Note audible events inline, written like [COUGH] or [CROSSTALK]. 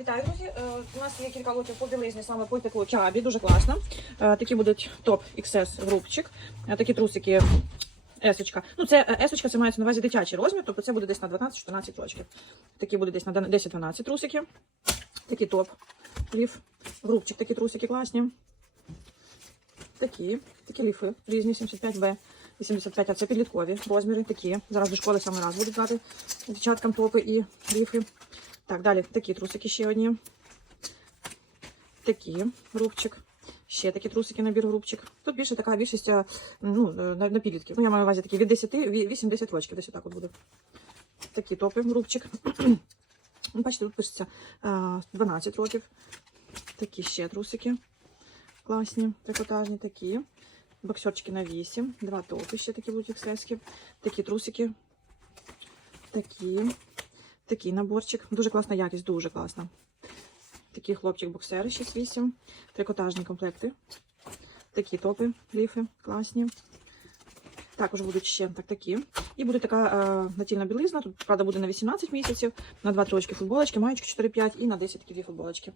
Вітаю, друзі. Е, У нас є кілька лотів по білизні, саме по таку чабі, дуже класно. Е, Такі будуть топ XS грубчик. Е, Такі трусики есочка. Ну, це есочка, це мається на увазі дитячий розмір, тобто це буде десь на 12-14 років. Такі буде десь на 10-12 трусики. Такі топ. Ліф. Грубчик, такі трусики класні. Такі, такі ліфи різні, 75Б, 85, а це підліткові розміри такі. Зараз до школи саме раз будуть брати дівчаткам топи і ліфи. Так, далі такі трусики ще одні. Такі грубчик. Ще такі трусики, набір грубчик. Тут більше така більшість а, ну, на, на підлітків. Ну, я маю на увазі такі від 10, 8-10 років, десь отак от буде. Такі топи, грубчик. Ну, [CLEARS THROAT] Бачите, тут пишеться 12 років. Такі ще трусики. Класні, трикотажні такі. Боксерчики на 8. Два топи ще такі будуть іксески. Такі трусики. Такі. Такий наборчик. Дуже класна якість, дуже класна. Такий хлопчик-боксери 6-8. Трикотажні комплекти. Такі топи, ліфи, класні. Також будуть ще так, такі. І буде така е, натільна білизна. Тут, правда, буде на 18 місяців, на 2 рочки футболочки, маючки 4-5 і на 10 такі дві футболочки.